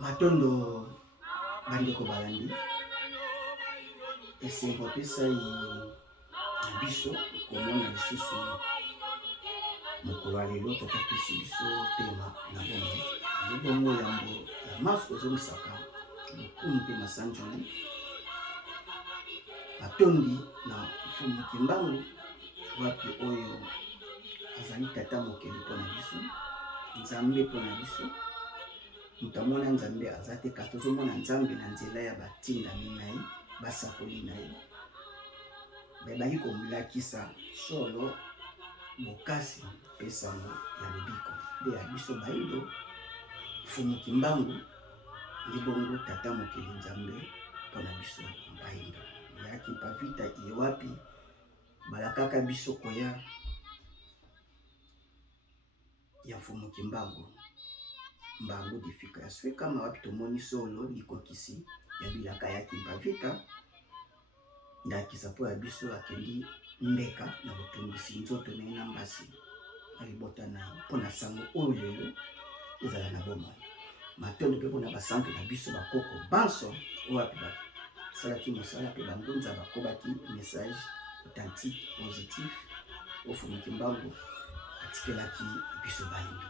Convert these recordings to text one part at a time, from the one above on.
Matondo bandeko balandi esengo pesai na biso komona lisusu mokolo ya lelo tokapesi biso tema na bongo libongo yambo ya maso ezomisaka lokumu mpe masanjoli matondi na mfumu kimbangu wapi oyo azali tata mokili mpona biso nzambe mpona biso mutamona nzambe azate kasi tozomona nzambe na nzela ya batindami na ye basakoli na ye bayebaki komulakisa solo bokasi mpe sango ya lobiko nde ya biso bayindo mfumu kimbangu libongo tata mokili nzambe mpona biso bayindo yaki pavita ye wapi balakaka biso koya ya mfumu kimbangu mbangu difika ya swe kama wapi tomoni solo likokisi ya bilaka ya kimpavita ndakisa po ya biso akendi mbeka na botungisi nzoto na ina mbasi na libota na mpona sango oyo lelo ezala na bomoi matondo mpe mpona basantu na biso bakoko banso oyo api basalaki mosala mpe bangunza bakobaki message authentique positif ofumu kimbangu atikelaki biso bayindo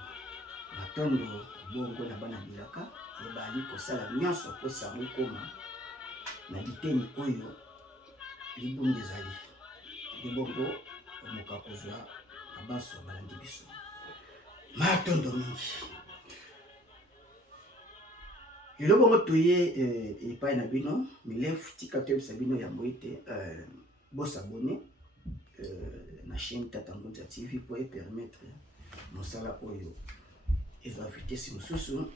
matondo bongo na bana bilaka ebali kosala nyonso mpo sango ekoma na biteni oyo libungi ezali libongo omoka kozwa na banso balandi biso matondo mingi lelo bongo toye epai na bino milefu tika toyebisa bino yango ete bosabone na chaîne Tata Ngunza TV po epermettre mosala oyo ezwa vitesi mosusu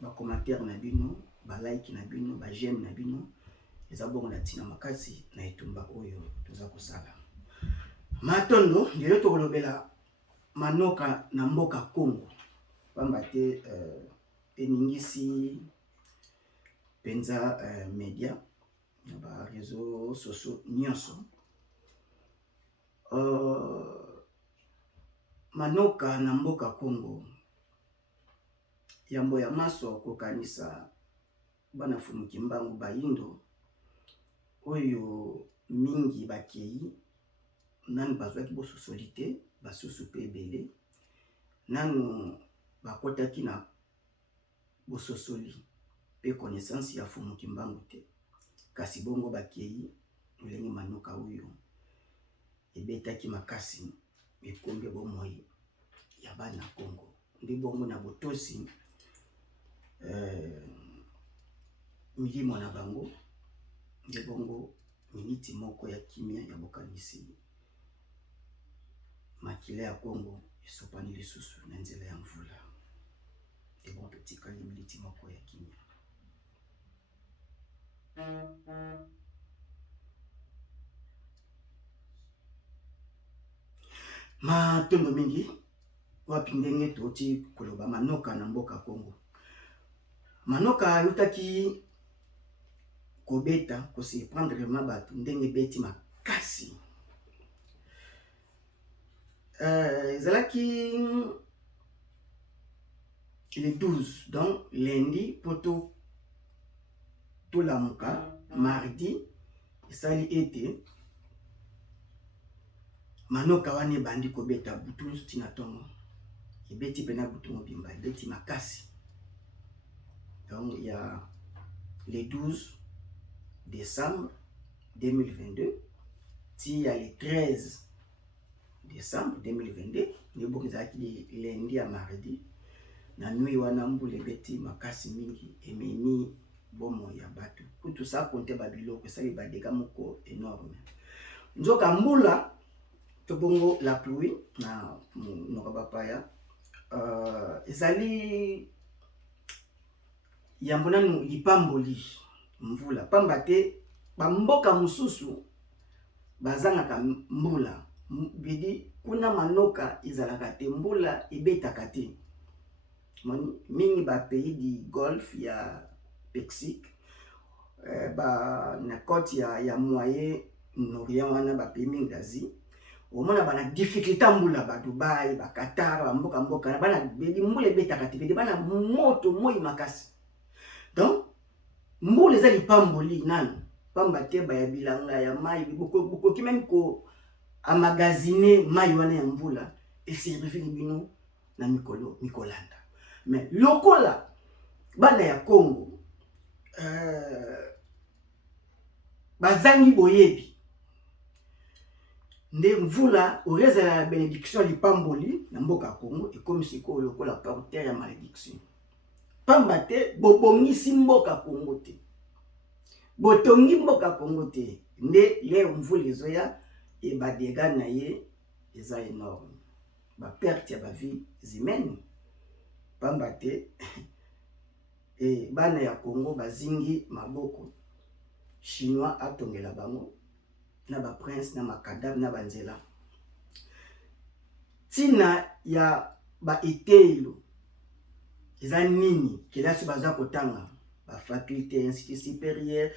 bacommentaire na bino balike na bino bajeme na bino eza bongo na ntina makasi na etumba oyo toza kosala matondo lelo tokolobela manoka na mboka Congo pamba te eningisi penza media na ba réseaux sociaux nyonso manoka na mboka Congo yambo ya maso kokanisa bana fumu kimbangu bayindo oyo mingi bakei nanu bazwaki bososoli te basusu mpe ebele nanu bakotaki na bososoli mpe connaissance ya fumu kimbangu te kasi bongo bakei ndenge manoka oyo ebetaki makasi ekombe bomoi ya bana Congo ndi bongo na botosi milimo na bango ndi bongo miniti moko ya kimia ya bokanisi makila ya Congo esopani lisusu na nzela ya mvula ebon totikali miniti moko ya kimia matondo mingi wapi ndenge toti koloba manoka na mboka Congo manoka ayutaki kobeta kosurprendre bato ndenge beti makasi ezalaki le 12 donc lundi poto tolamuka mardi esali ete manoka wana ebandi kobeta butu nyonso tina ntongo ebeti pena butu mobimba ebeti makasi donc il y a le 12 décembre 2022 ti ya le 13 décembre 2022 nebongo ezalaki lundi ya mardi na nui wana mbula ebeti makasi mingi ememi bomo ya bato kutu sa konte babiloko esali badega moko énorme nzoka mbula to bongo la pluie na monoko bapaya ezali yambo nanu lipamboli mvula pamba te bamboka mosusu bazangaka mbula bidi kuna manoka ezalaka te mbula ebetaka te mingi ba pays du golfe ya Mexique ba na côte ya moyen orient wana ba pays mingi d'Asie au moins bana difficulté mbula ba Dubai ba Qatar ba mboka na bana mbula betaka te bana moto moi makasi. Donc mbula ezali pamboli nani pamba te ba ya bilanga ya mai boko ki même ko amagaziner mai wana ya mbula et servir bino na mikolanda. Mais lokola bana ya Congo bazangi boyebi nde mvula oreza la bénédiction lipamboli na mboka Congo ekomi siko lokola porteur ya malédiction. Pamba te bobongisi mboka Congo te, botongi mboka Congo te, nde leo mvula ezoya e ba dégâts na ye eza énorme, ba perte ya ba vie humaine. Pamba te e bana ya Congo bazingi maboko chinois atongela bango na ba prince na makadam na banzela tina ya ba etelo eza nini kelasi baza kotanga ba faculté institut supérieur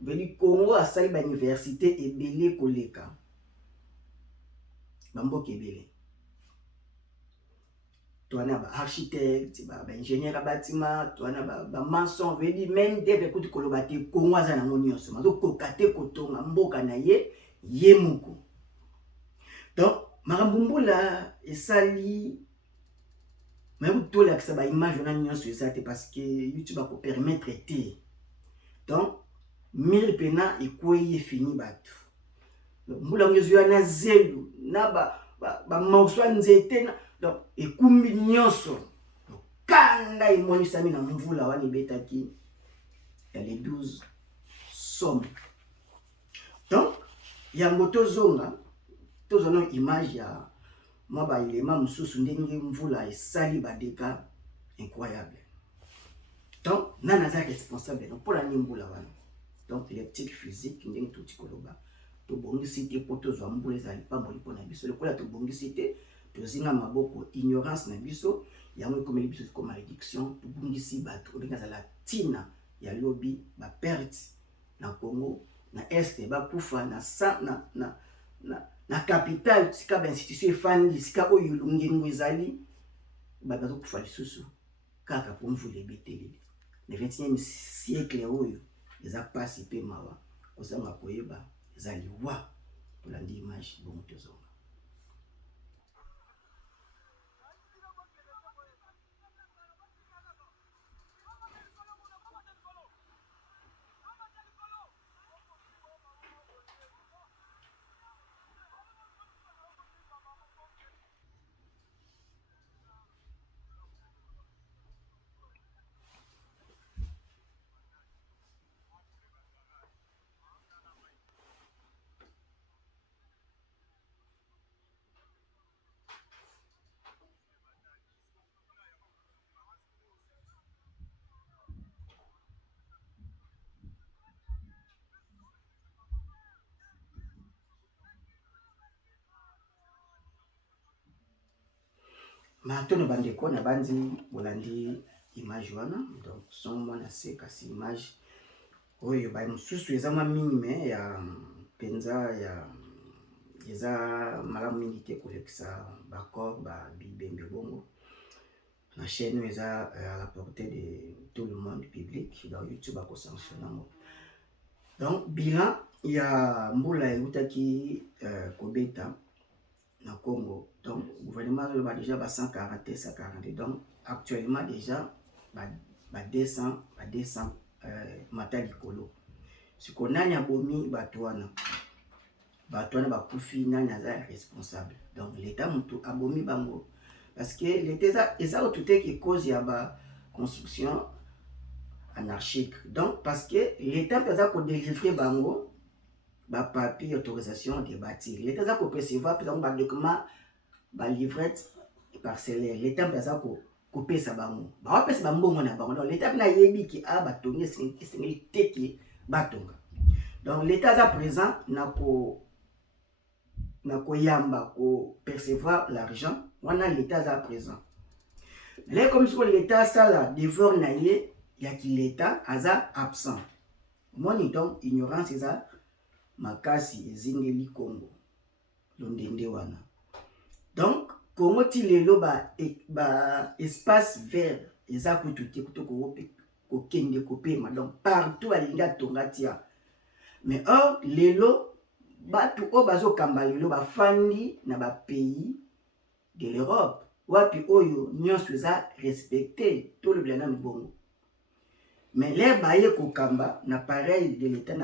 beli Congo asali ba université ebele koleka bamboka ebele. Toana ba architecte ba ingénieur bâtiment toana ba maçon veli même deve kuti kolobate Congo za na monyoso mazo kokate kotonga mboka na ye moko. Donc makambumbula esali même tout la ça ba image na nyonso esate parce que YouTube a ko permettre te. Donc mille pena ekoyi fini batu. Mbula ngezo na zelu na ba mauso nzete na donc ekumbi nyonso kanda emonisami na mvula wani betaki ya les 12 sommes. Donc yango tozonga image ya maba ilema mususu ndenge mvula esali ba dégâts incroyable. Donc nana za responsable pour la mvula wana. Donc les petits physiques ndenge tuti koloba to bongisi te poto zo mbula ezali pamboli pona biso lokola to bongisi te tozinga maboko ignorance na biso yango ekomeli biso comme malédiction to bongisi bato olinga za la tina ya lobi ba perte na Congo na este ba kufa na sa na capitale sika ba institution efandi sika oyo lungengo ezali ba bazo kufa lisusu kaka po mvula ebeteli. Le 21e siècle oyo eza pasi pe mawa osanga koyeba ezali wa polandi image bon tozonga. Matono bandeko na bandi bolandi image wana donc son mona se kasi image oyo ba mususu eza ma minime ya penza ya eza malamu mingi te kolekisa ba corps ba bibembe bongo na chaîne eza à la portée de tout le monde public dans YouTube à sanctionner. Donc bilan ya mbula eutaki kobeta na Congo. Donc gouvernement a déjà 140 140. Donc actuellement déjà 200 matali kolo. Si konani abomi batwana bakufi nani aza responsable. Donc l'état mutu abomi bango parce que l'état eza tout est cause ya ba construction anarchique. Donc parce que l'état peut ko délivrer bango ba papier autorisation de bâtir. L'état za ko percevoir par exemple ba document ba livrette parcellaire. L'état peut ko pesa bango. Ba pesa bambongo na bango. Donc l'état na yebi ki a batongi sengeli teki batonga. Donc l'état za présent na ko yamba ko percevoir l'argent. Wana l'état za présent. Mais comme si l'état ça là devant na ye ya ki l'état aza absent. Moni donc ignorance eza makasi ezingeli Congo. londende wana. Donc Congo ti lelo ba espace vert eza kutu te kutu ko kende kopema, donc partout alinga tonga tia. Mais or lelo batu o bazo kamba lelo bafandi na ba pays de l'Europe wapi oyo nyonso eza respecté tout le blana mbongo. Mais les baye ko kamba na pareil de l'état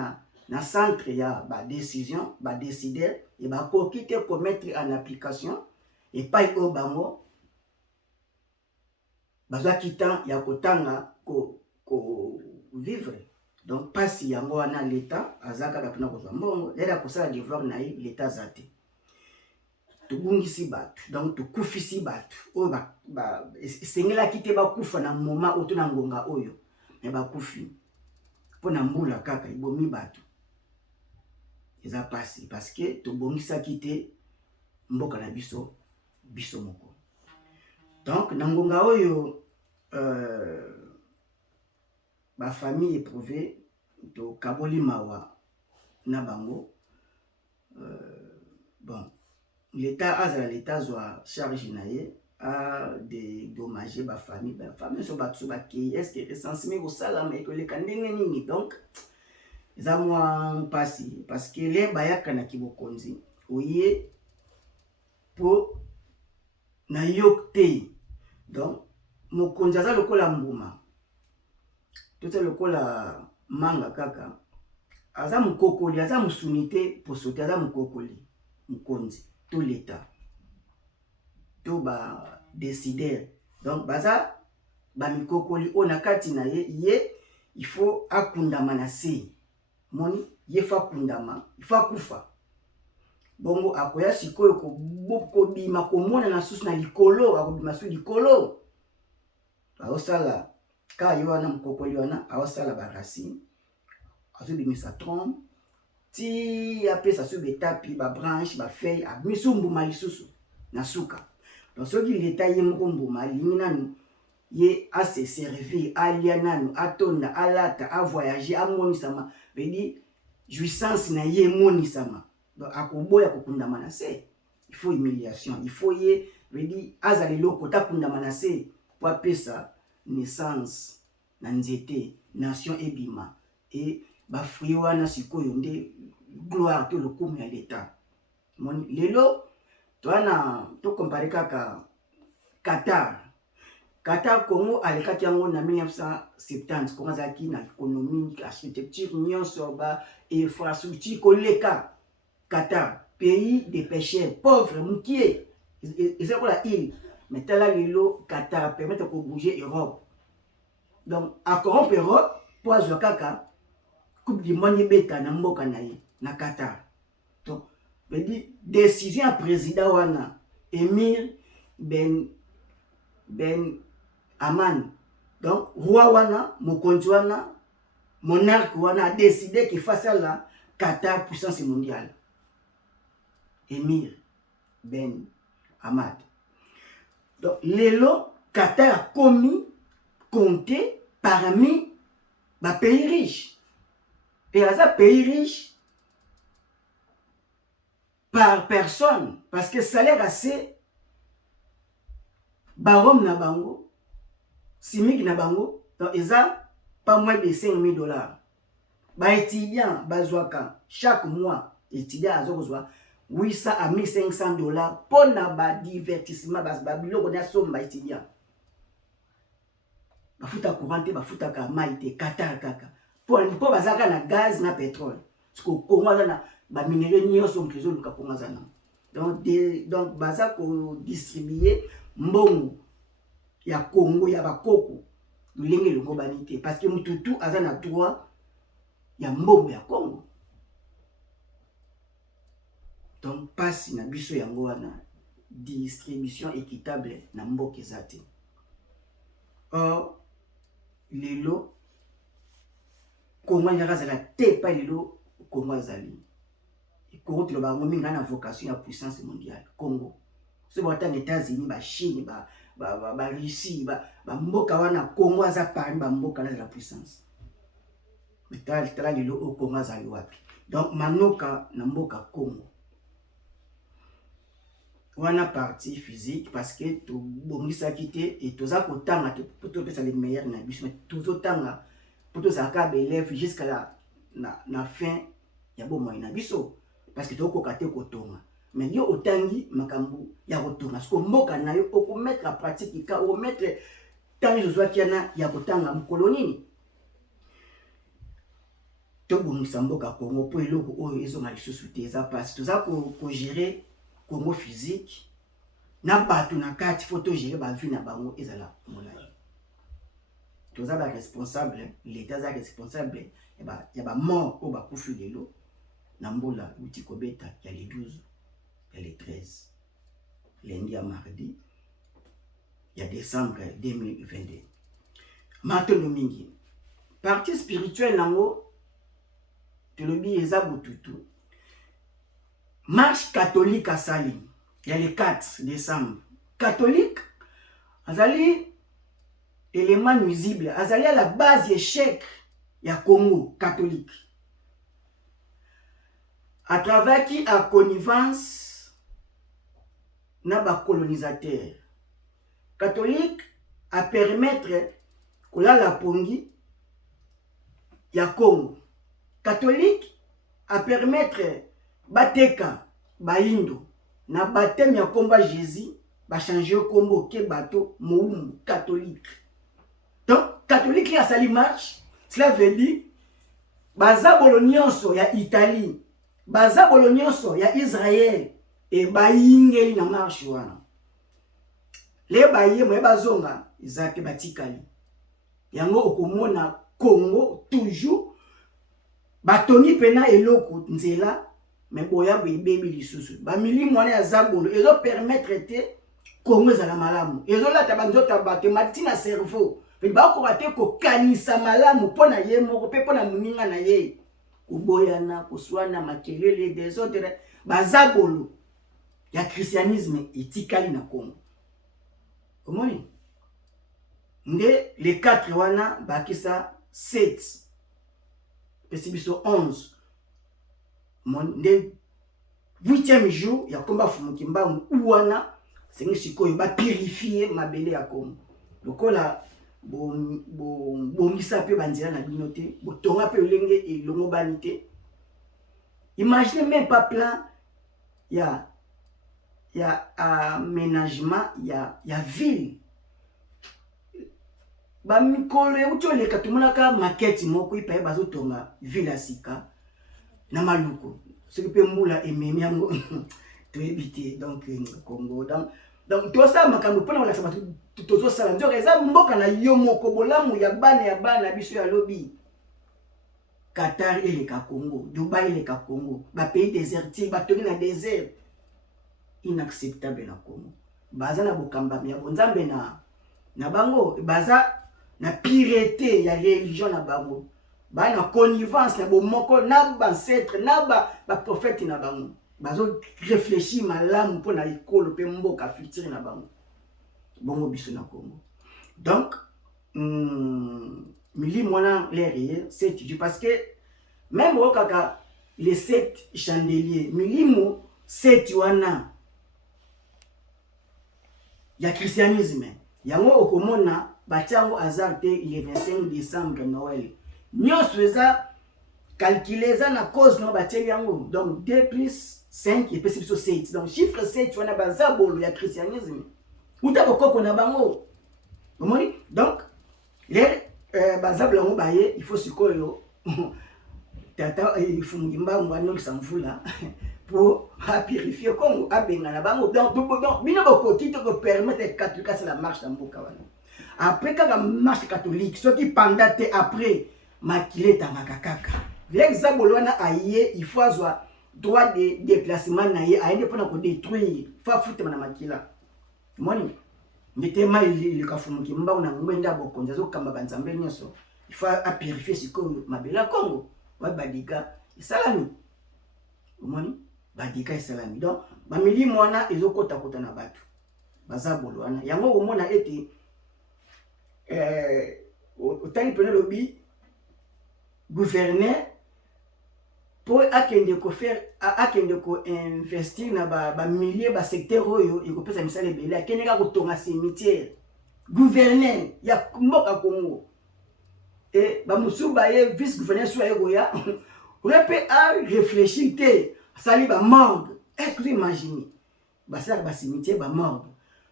na centre ya ba décision ba décider et ba koki te ko mettre en application et pas au bango bazwa kitan ya kotanga ko vivre. Donc pasi yango wana l'état azaka kapuna kozwa mbongo lera kosala devoir na l'état zate tobungisi batu, donc tokufisi batu oyo sengela kite bakufa na moment oto na ngonga oyo mais bakufi pona mbula kaka ibomi batu eza pasi parce que tobongisa kite mboka na biso moko. Donc na ngonga oyo ba famille éprouvée to kaboli mawa na bango bon l'état azala l'état zwa charge na ye a dédommager ba famille so batso ba ki est-ce que recensement au salama et que les kandenge nini. Donc za mwa pasi parce que les bayaka na kibokonzi oye po na yokte. Donc mokonzi aza lokola mbuma toto lokola manga kaka aza mukokoli aza musunité posote aza mukokoli mukonzi tout l'état tout ba décider. Donc baza ba mikokoli ona kati na ye il faut akundama na se moni ye fa kundama il faut akufa bongo akoya sikoyo ko bima ko mona na susu na likolo akobima su likolo aosala ka yo wana mukokoli wana aosala ba racine azobimisa trompe ti apesa so betapi ba branche ba feuille abiso mbuma lisusu na suka. Donc soki l'état ye moko mbuma alingi nanu ye ase servir alia nanu atonda alata a voyager amonisama vedi jouissance na ye monisama. Donc akoboya kokundama na se il faut humiliation, il faut ye vedi azali loko takundama na se po apesa naissance na nzete nation ebima et ba fruit wana sikoyo nde gloire to lokumu ya l'état. Moni lelo toana to comparer kaka Qatar Congo alekaki yango na 1970 Congo azaki na économie architecture nyonso ba infrastructure koleka. Qatar pays de pêcheurs pauvres mukie eza kola île mais tala lelo Qatar permettre ko bouger Europe. Donc à corrompre Europe po azwa kaka coupe du monde beta na mboka na ye na Qatar. Donc veut dire décision à président wana Emir Ben Aman. Donc roi wana mokonzi wana monarque wana a décidé qu'il fasse la Qatar puissance mondiale. Emir Ben Hamad. Donc lelo Qatar a commis compté parmi les pays riches. Et à ça pays riche par personne parce que salaire assez barom na bango simik na bango donc eza pas moins de $5,000. Ba étudiant bazwaka chaque mois étudiant azokozwa $800 à $1,500 pour na ba divertissement ba biloko na somba étudiant bafuta courant te bafuta ka maite Qatar kaka pour bazaka na gaz na pétrole parce que Congo na ba minerais nyonso mpezo luka Congo zana. Donc baza ko distribuer mbongo ya Congo ya bakoko lulenge longo banité parce que mututu aza na droit ya mbongo ya Congo. Donc pasi na biso yango wana distribution équitable na mboka ezate. Or lelo Congo nyaka zala te pa lelo Congo azali Congo to ba ngomi ngana vocation ya puissance mondiale Congo so ba tanga États-Unis ba Chine ba Russie ba mboka wana Congo aza parmi ba mboka na la puissance tala lelo o Congo azali wapi. Donc manoka na mboka Congo wana partie physique parce que to bongisa kité et toza kotanga pour to pesa les meilleurs na biso mais tozo tanga pour to saka belève jusqu'à la fin ya bomo na biso parce que to kokate kotonga mais yo otangi makambu ya kotonga parce que mboka na yo oko mettre en pratique ka o mettre tangi zo kiana ya kotanga mukolo nini to bongisa mboka Congo po eloko oyo ezonga lisusu te eza parce toza ko gérer Congo physique na batu na kati photo gérer ba vie na bango ezala molai toza ba responsable l'état za responsable ya ba mort o ba kufi lelo na mbola uti kobeta ya les 12 ya les 13 lundi à mardi ya décembre 2022 maintenant mingi partie spirituelle nango telobi eza bututu marche catholique à Sali. Il y a le 4 décembre. Catholique, azali élément nuisible. Azali à la base échec. Il y a Congo catholique. À travers qui a connivence na ba colonisateur. Catholique à permettre que la pongi ya Congo. Catholique à permettre bateka baindo na baptême ya komba Jésus ba changer kombo ke bato moum catholique. Donc catholique ya sali marche, cela veut dire baza bolonyonso ya Italie, baza bolonyonso ya Israël et baingeli na marche wana. Le baye mo bazonga izate batikali. Yango okomona Congo toujours batoni pena eloko nzela mais boya bébé lisusu ba milimo wana ya zabolo ezo permettre te Congo za la malamu ezo lata banzota batemati na cerveau ba ko rate ko kanisa malamu pona ye moko pe pona muninga na ye kuboyana kuswana makelele des autres bazabolo ya christianisme etikali na Congo omoni nde les 4 wana bakisa 7 pesibiso 11 nde 8e jour ya komba fumuki mbangu uwana sengi sikoyo ba purifier mabele ya Congo lokola bongisa pe banzela na bino te botonga pe olenge elongo bani te. Imaginez même pas plan ya aménagement ya ville ba mikolo utoleka tumonaka maquette moko ipaye bazotonga ville asika na maluko ce qui peut mbula ememi yango to éviter donc Congo donc tout ça makambo pona wala sabatu tozo sala ndio eza mboka na yo moko bolamu ya bana biso ya lobby Qatar et le Congo, Dubaï et le Congo, ba pays désertiques, ba tongi na désert inacceptable na Congo. Baza na bokamba ya bonzambe na bango baza na pireté ya religion na bango. Ba na connivence na bomoko na ba ancêtre na ba prophète na bango. Bazo réfléchir malamu pour na ikolo pe mboka futur na bango. Bongo biso na Congo. Donc mili mwana l'air c'est tu parce que même au kaka les 7 chandeliers milimo 7 wana ya christianisme yango okomona batiango hasard te le 25 décembre Noël nyonso eza calculer ça na cause no batieli yango donc 2 plus 5 et puis 7 donc chiffre 7 wana bazabolo ya christianisme uta bokoko na bango omoni donc les bazabolo ngo baye il faut sikoyo tata il faut ngimba ngwano kisamvula pour purifier Congo abenga na bango donc bino bokoti to ko permettre catholique c'est la marche d'amboka wana après quand la marche catholique ce qui pendant après makile tangaka kaka l'exemple wana aye il faut avoir droit de déplacement na ye aende pona ko détruire fa futa na makila moni ndetema ile kafumuki mbao na ngwenda bokonza zo kamba banzambe nyoso il faut purifier siko mabela Congo wa badika isalami moni badika isalami donc bamili mwana ezokota kota na batu bazabolo wana yango omona ete otali pene lobi gouverneur pour akende ko investir na ba milliers ba secteur oyo ekopesa misala ebele akende ka kotonga cimetière gouverneur ya mboka Congo et ba musuba ye vice gouverneur so ya repe a réfléchir te sali ba morgue. Est-ce que vous imaginez ba ça ba cimetière ba morgue.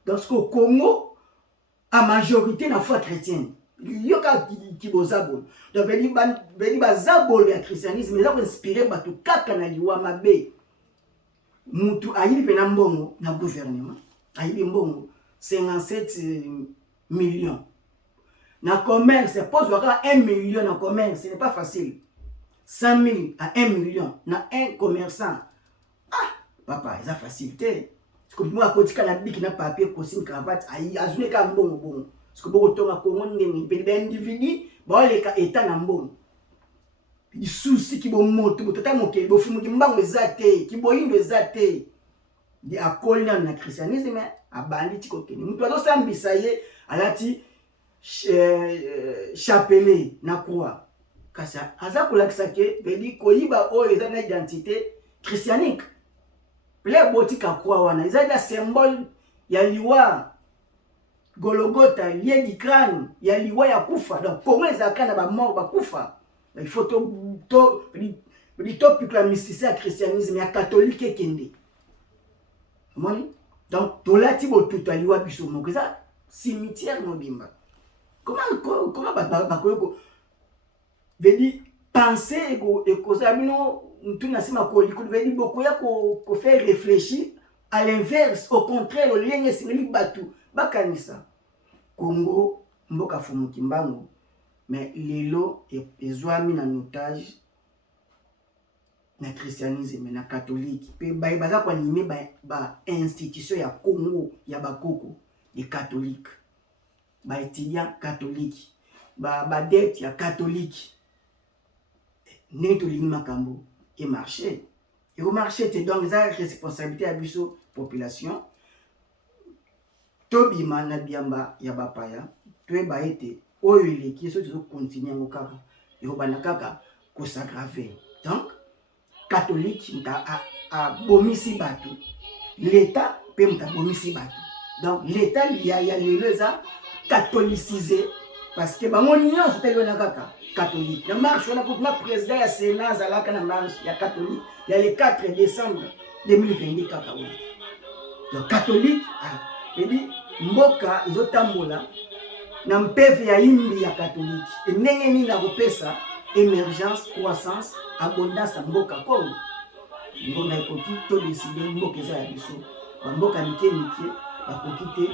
Donc au Congo a majorité na foi chrétienne yoka kibozabolo. Donc bedi ba zabolo ya christianisme mais ça ko inspirer bato kaka na liwa mabe. Mutu ayibi pena mbongo na gouvernement ayibi mbongo 57 millions. Na commerce, pose 1 million na commerce, ce n'est pas facile. 100 000 à 1 million na un commerçant. Ah, papa, c'est facilité. Parce que moi, quand tu as un papier, costume, cravate, aïe, azune ka mbongo bon. Parce que beaucoup de temps, Congo ndenge, peut être individu, bon les cas état na mbongo. Il souci qui bon monte, bon tata moke, bon fumu ki mbango ezate, ki boyindo ezate. Di akolina na christianisme, mais abandi ti kokeni. Mutu azosambisa ye, alati chapelet na croix. Kasa aza kolakisa ke vedi koyiba oyo eza na identité christianique. Ple botika croix wana eza da symbole ya liwa Golgotha, lié du crâne, ya liwa ya kufa. Donc comment eza kana ba mort ba kufa. Il faut to la mysticité ya christianisme ya catholique ekende. Moni? Donc tolati botuta liwa biso moko eza cimetière mobimba. Comment bakoyoko vedi penser et cause abino ntuna sima ko likulu vedi bokoya ko faire réfléchir à l'inverse, au contraire le lien simili batu bakanisa Congo mboka fumuki mbango mais lelo ezwami na otage na christianisme na catholique pe baza ko animer ba institution ya Congo ya bakoko les catholiques ba étudiant catholique ba dette ya catholique ne to limi makambo et marché et au marché te donc la responsabilité à biso population to bima na biamba ya bapaya to ba été oyo eleki so to continuer ngokaka et obana kaka ko s'aggraver. Donc catholique nta a bomisi batu l'état pe mta bomisi batu. Donc l'état ya lelo eza catholicisé parce que bango nyonso telo na kaka catholique. La marche on a pour le président ya Sénat zalaka na marche ya catholique il y a le 4 décembre 2022 kaka. Donc catholique et dit mboka izotambola na mpeve ya imbi ya catholique et ndenge ni na kopesa émergence croissance abondance ya mboka Congo. Mbona ekoki to décider mboka eza ya biso mboka mike bakoki te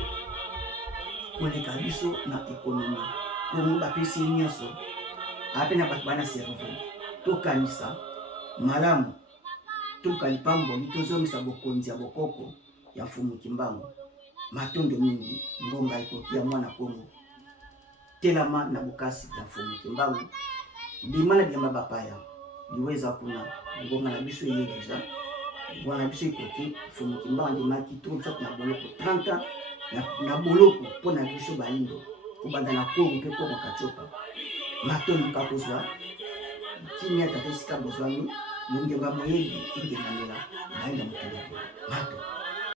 koleka biso na économie Congo bapesi nyonso apena bato bana cerveau tokanisa malamu tokalipamboli tozomisa bokonzi ya bokoko ya fumuki mbango matondo mingi ngonga ekoki ya mwana Congo telama na bukasi ya fumuki mbango bimana biamba bapaya liweza kuna ngonga na biso ye deja wana biso ekoki fumuki mbango ndimaki to na boloko 30 ans na boloko pona biso baindo kubanda na Congo pe to makachopa matondo kakozwa kimia tata sika bozwami ngonga moyebi ingenamela baenda mutuloko mato